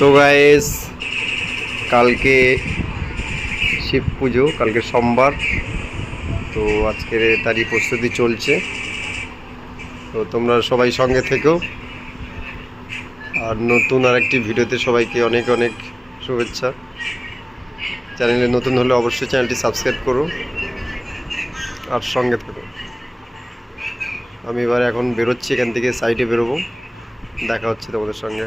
তো গাইস কালকে শিব পুজো, কালকে সোমবার। তো আজকের তারই প্রস্তুতি চলছে। তো তোমরা সবাই সঙ্গে থেকো। আর নতুন আরেকটি ভিডিওতে সবাইকে অনেক অনেক শুভেচ্ছা। চ্যানেলে নতুন হলে অবশ্যই চ্যানেলটি সাবস্ক্রাইব করো। আর সঙ্গে থেকো। আমি এবার এখন বেরোচ্ছি, এখান থেকে সাইডে বেরোবো। দেখা হচ্ছে তোমাদের সঙ্গে।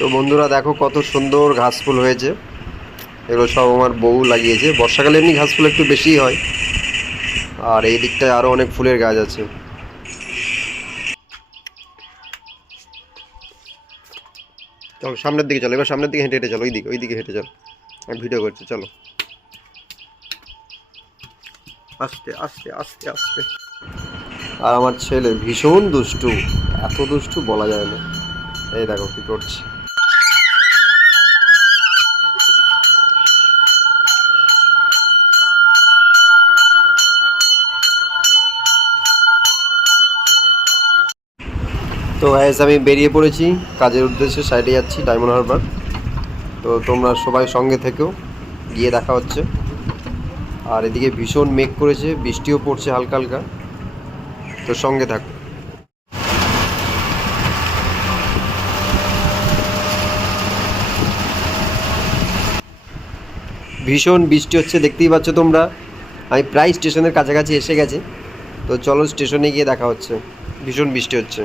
তো বন্ধুরা দেখো কত সুন্দর ঘাস ফুল হয়েছে। এগুলো সব আমার বউ লাগিয়েছে। বর্ষাকালে এমনি ঘাস ফুল একটু বেশিই হয়। আর এই দিকটায় আরও অনেক ফুলের গাছ আছে। চলো সামনের দিকে চলো, এবার সামনের দিকে হেঁটে হেঁটে চলো ওই দিকে ওই দিকে হেঁটে চলো। আর ভিডিও করছি, চলো। আস্তে আস্তে আস্তে আস্তে। আর আমার ছেলে ভীষণ দুষ্টু। এত দুষ্টু বলা যায় না। এই দেখো কি করছে। তো গাইস আমি বেরিয়ে পড়েছি। কাজের উদ্দেশ্যে সাইডে যাচ্ছি ডায়মন্ড হারবার তো তোমরা সবাই সঙ্গে থেকেও গিয়ে দেখা হচ্ছে। আর এদিকে ভীষণ মেঘ করেছে, বৃষ্টিও পড়ছে হালকা হালকা। তো সঙ্গে থাকো। ভীষণ বৃষ্টি হচ্ছে, দেখতেই পাচ্ছ তোমরা। আমি প্রায় স্টেশনের কাছাকাছি এসে গেছি। তো চলো স্টেশনে গিয়ে দেখা হচ্ছে। ভীষণ বৃষ্টি হচ্ছে।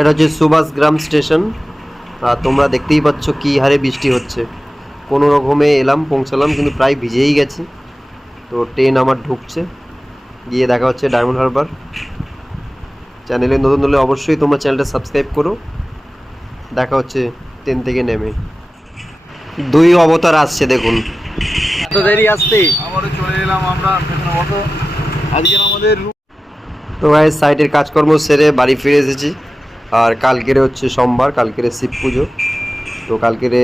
এটা হচ্ছে সুভাষ গ্রাম স্টেশন। আর তোমরা দেখতেই পাচ্ছ কী হারে বৃষ্টি হচ্ছে। কোনো রকমে এলাম পৌঁছালাম কিন্তু প্রায় ভিজেই গেছি। তো ট্রেন আমার ঢুকছে। গিয়ে দেখা হচ্ছে ডায়মন্ড হারবার। চ্যানেলে নতুন হলে অবশ্যই তোমার চ্যানেলটা সাবস্ক্রাইব করো। দেখা হচ্ছে ট্রেন থেকে নেমে। দুই অবতার আসছে দেখুন। এত দেরি আসতে? আবারও চলে এলাম আমরা আজকে আমাদের তো ভাই সাইটের কাজকর্ম সেরে বাড়ি ফিরে এসেছি। আর কালকেরে হচ্ছে সোমবার, কালকেরে শিব পুজো। তো কালকেরে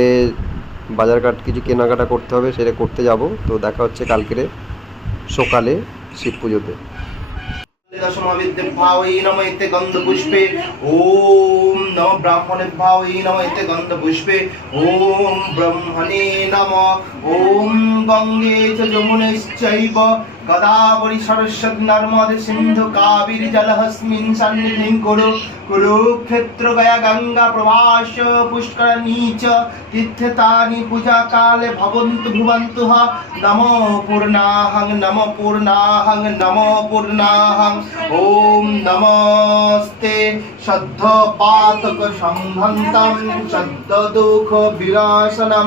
বাজারঘাট কিছু কেনাকাটা করতে হবে, সেটা করতে যাব। তো দেখা হচ্ছে কালকেরে সকালে শিব পুজোতে। নম ব্রাহ্মণে ভাওয়ী নম এতে গন্ধ পুষ্পে ওম ব্রহ্মণে নম ওম গঙ্গে যমুনে গদাবরী সরস্বতী নর্মদে সিন্ধু কাবেরী জলহস্মিন সন্নিধিং কুরু কুরুক্ষেত্র গয়া গঙ্গা প্রভাস পুষ্করণী চ তীর্থতানি পূজা কালে ভবন্তু পূর্ণাহং পূর্ণাহং পূর্ণাহং ওম নমস্তে শ্রদ্ধ সন্তক সম্ভন্তম সদ্য দুঃখ বিরাসনম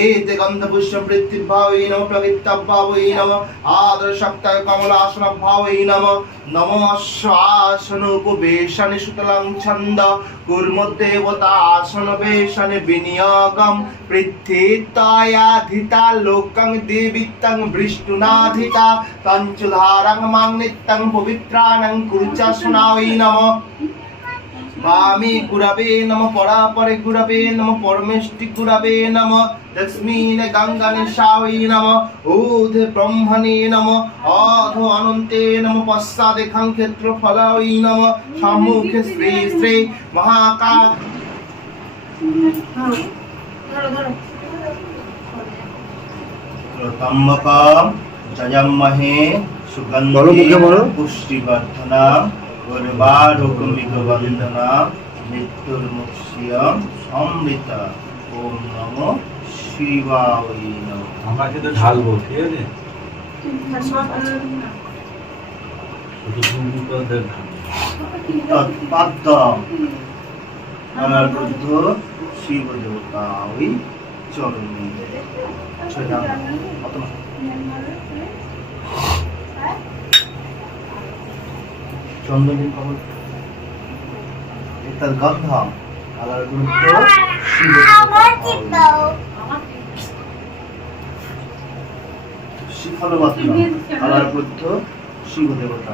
এতে গন্ধ পুষ্প বৃত্তিভাবৈ নম প্রকৃতভাবৈ নম। আদর্শক্তায় কমলাসন ভাবৈ নম। নম শ্বাসন উপবেশনে সুতলাং ছন্দ। কুর্মদেবতা আসন বেশনে বিনিয়োগম। পৃথিতায়াধিতা লোকং দেবিতং বৃষ্ণুনাধিতা পঞ্চধারং মাং নিত্যং পবিত্রাণং কুরুচাসনাই নম। ভামি গুরাবে নম পরাপরে গুরাবে নম পরমেষ্টি গুরাবে নম লক্ষ্মীন গঙ্গানে শাওই নম ঊধ ব্রহ্মণে নম অধ অনন্তে নম পশ্চাদে খং ক্ষেত্র ফলাই নম সম্মুখে শ্রী শ্রী মহাকাল ত্রতম্বকম জয়ম্মহে সুগন্ধি পুষ্টিবর্ধনা পুষ্টিবর্ধনা গর্বারোগমিক বন্দনা মৃত্যুর মুক্ষিয়ম অমৃতা ওম নম শিবায় নমঃ। আমরা কিন্তু ঢালবো ঠিক আছে? শিব দেবতা ওই চরণে। সেটা অত না। চন্দনী কবর এটার গন্ধ অনর্বুদ্ধ শিব দেবতা শিফলবত্ন অনর্বুদ্ধ শিব দেবতা।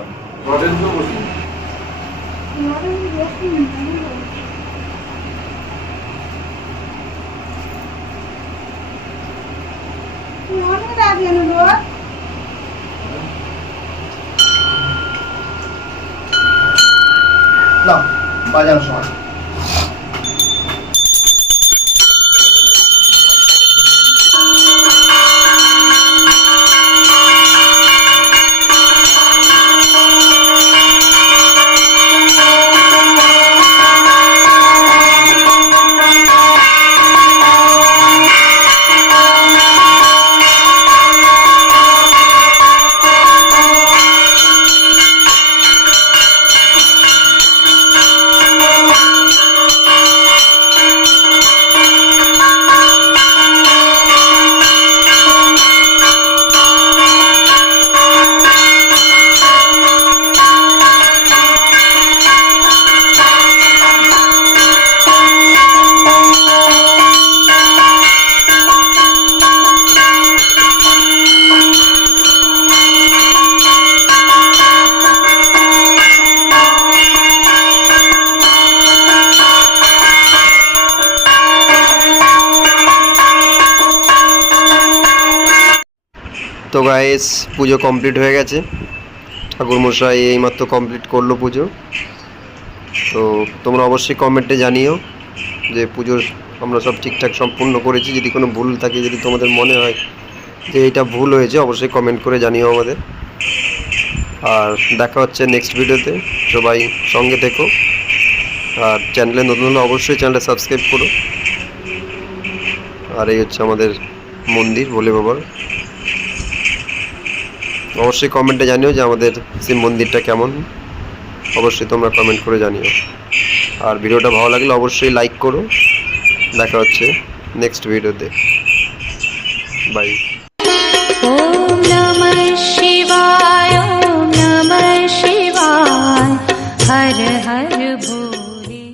রটেন্দ্র বসু না বাজার তো গাইস পুজো কমপ্লিট হয়ে গেছে। ঠাকুরমশাই এইমাত্র কমপ্লিট করল পুজো। তো তোমরা অবশ্যই কমেন্টে জানিও যে পুজোর আমরা সব ঠিকঠাক সম্পূর্ণ করেছি। যদি কোনো ভুল থাকে, যদি তোমাদের মনে হয় যে এটা ভুল হয়েছে, অবশ্যই কমেন্ট করে জানিও আমাদের। আর দেখা হচ্ছে নেক্সট ভিডিওতে সবাই সঙ্গে থেকো। আর চ্যানেলে নতুন হলে অবশ্যই চ্যানেলটা সাবস্ক্রাইব করো। আর এই হচ্ছে আমাদের মন্দির, ভোলে বাবার। অবশ্যই কমেন্টে জানিও যে আমাদের শিব মন্দিরটা কেমন। অবশ্যই তোমরা কমেন্ট করে জানিও। আর ভিডিওটা ভালো লাগলে অবশ্যই লাইক করো। দেখা হচ্ছে নেক্সট ভিডিওতে বাই ওম নমঃ শিবায়, ওম শিবায়। হর হর ভূ